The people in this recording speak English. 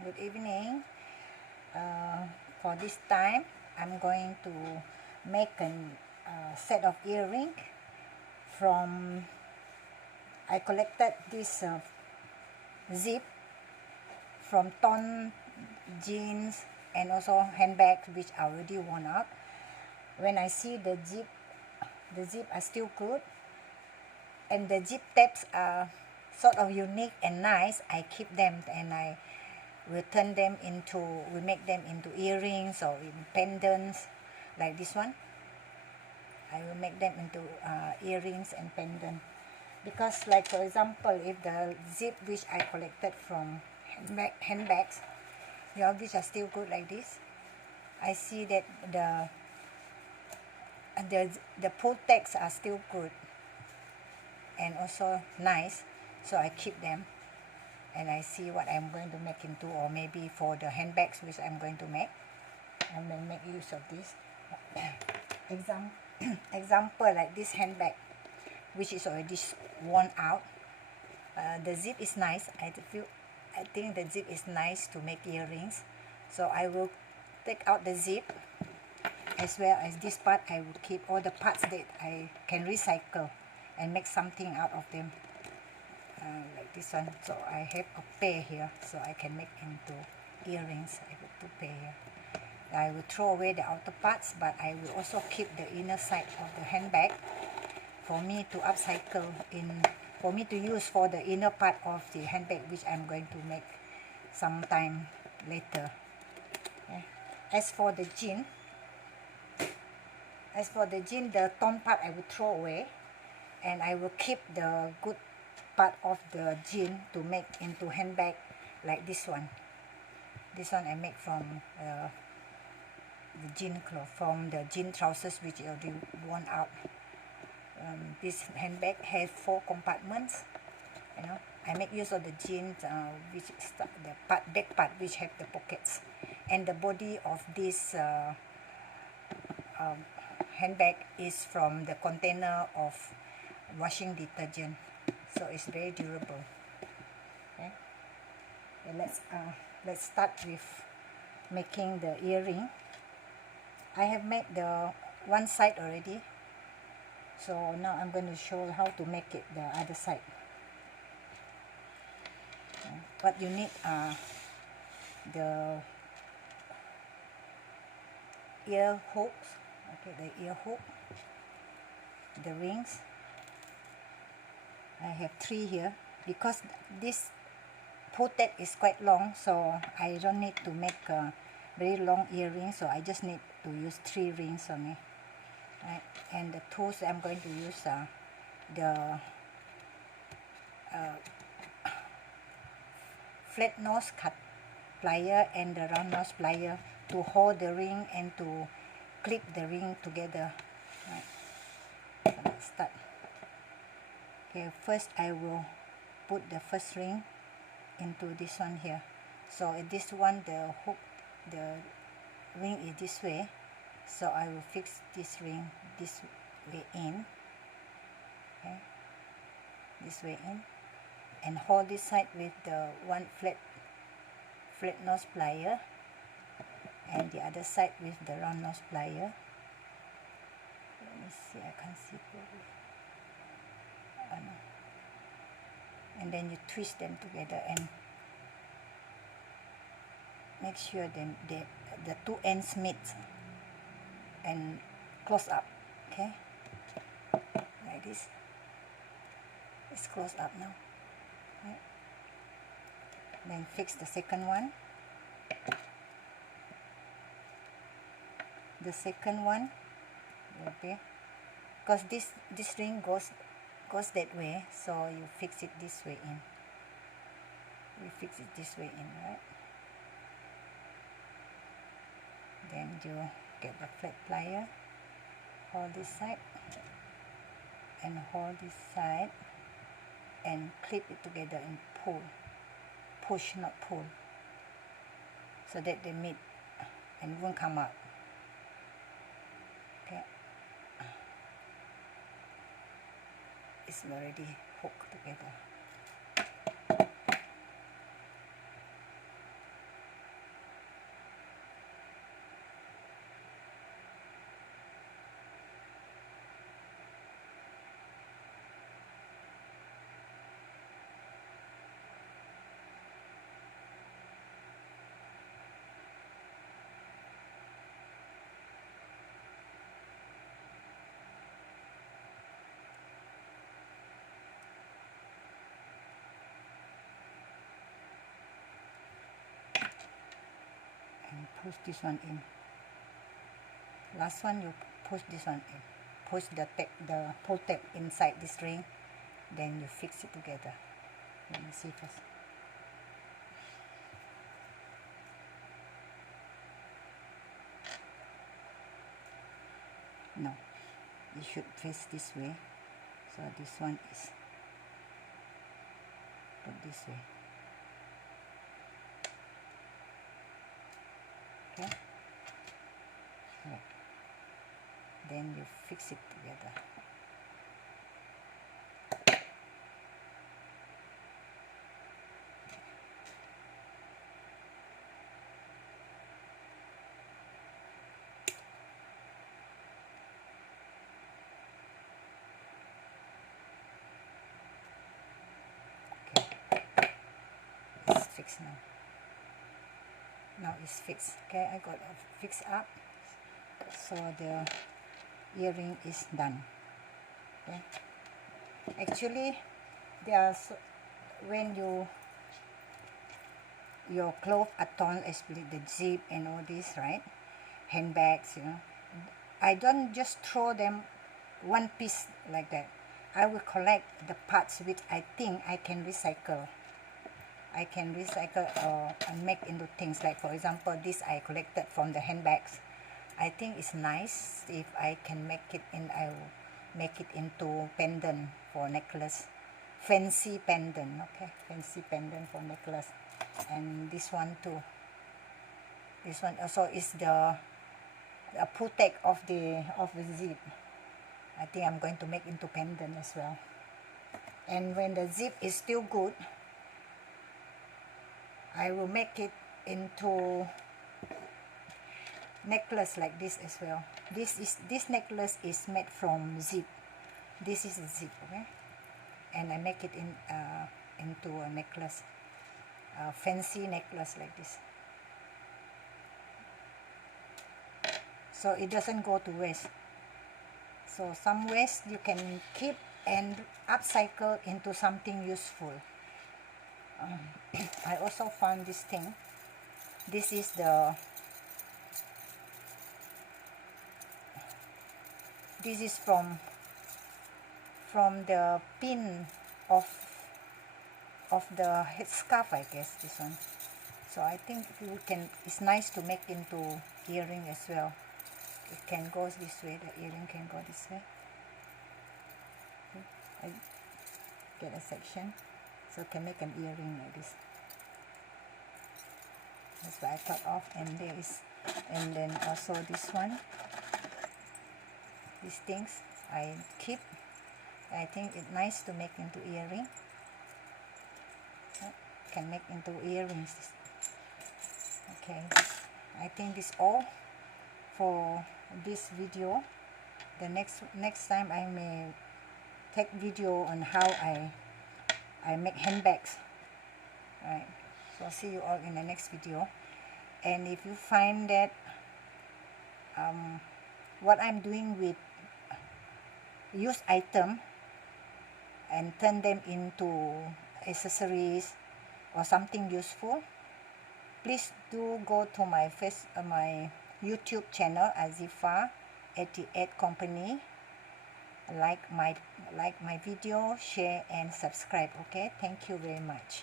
Good evening. For this time, I'm going to make a set of earring from. I collected this zip from torn jeans and also handbags which are already worn out. When I see the zip are still good, and the zip tabs are sort of unique and nice. I keep them and I will make them into earrings or in pendants like this one. I will make them into earrings and pendant, because like for example, if the zip which I collected from handbags, which are still good like this, I see that the pull tags are still good and also nice, so I keep them and I see what I'm going to make into, or maybe for the handbags which I'm going to make, I'm going to make use of this. Example like this handbag which is already worn out. The zip is nice. I think the zip is nice to make earrings, so I will take out the zip, as well as this part. I will keep all the parts that I can recycle and make something out of them, like this one. So I have a pair here, so I can make into earrings. I have 2 pair here. I will throw away the outer parts, but I will also keep the inner side of the handbag for me to upcycle for me to use for the inner part of the handbag, which I'm going to make sometime later. Okay. As for the jean, the torn part I will throw away, and I will keep the good part of the jean to make into handbag like this one. This one I make from the jean cloth, from the jean trousers which are already worn out. This handbag has 4 compartments. I make use of the jeans, which is the back part which have the pockets, and the body of this handbag is from the container of washing detergent, so it's very durable. Okay, and let's start with making the earring. I have made the one side already, so now I'm going to show how to make it the other side. What you need are the ear hooks, the ear hook, the rings. I have 3 here, because this pull tag is quite long, so I don't need to make a very long earring, so I just need to use 3 rings only. Right. And the tools I'm going to use are the flat nose cut plier and the round nose plier to hold the ring and to clip the ring together. Right. So let's start. Okay, first I will put the first ring into this one here. So in this one, the ring is this way, so I will fix this ring this way in. Okay, this way in, and hold this side with the one flat nose plier, and the other side with the round nose plier. Let me see, I can't see properly. Oh, no. And then you twist them together and make sure then the 2 ends meet and close up. Okay, like this. It's closed up now. Right. Then fix the second one. The second one will be, because this ring goes that way, so you fix it this way in. We fix it this way in, right? Then you get the flat plier, hold this side and hold this side, and clip it together and pull. Push, not pull, so that they meet and won't come out. Okay, it's already hooked together. push this one in. Last one, you push this one in. Push the pull tab inside this ring, then you fix it together. Let me see first. No, it should face this way. So this one is put this way. Okay. Right. Then you fix it together. It's fixed now. Now it's fixed. Okay, I got it fixed up. So the earring is done. Okay. Actually, when your clothes are torn, especially the zip and all this, right? Handbags, you know. I don't just throw them one piece like that. I will collect the parts which I think I can recycle. I can recycle and make into things, like for example this I collected from the handbags. I think it's nice if I can make it in. I will make it into pendant for necklace, fancy pendant. Okay, fancy pendant for necklace. And this one too. This one also is the protect of the zip. I think I'm going to make into pendant as well. And when the zip is still good, I will make it into necklace like this as well. This necklace is made from zip. This is a zip, okay? And I make it into a necklace, a fancy necklace like this. So it doesn't go to waste. So some waste you can keep and upcycle into something useful. I also found this thing. This is from the pin of the headscarf, I guess, this one. So I think it's nice to make into earring as well. It can go this way, the earring can go this way. Okay. I get a section, so I can make an earring like this. That's what I cut off, and then also this one. These things I keep. I think it's nice to make into earring. Can make into earrings. Okay, I think this all for this video. The next time I may take video on how I make handbags. Right. So I'll see you all in the next video. And if you find that what I'm doing with used item and turn them into accessories or something useful, please do go to my my YouTube channel, Azifa88 Company. Like my video, share and subscribe. Okay, thank you very much.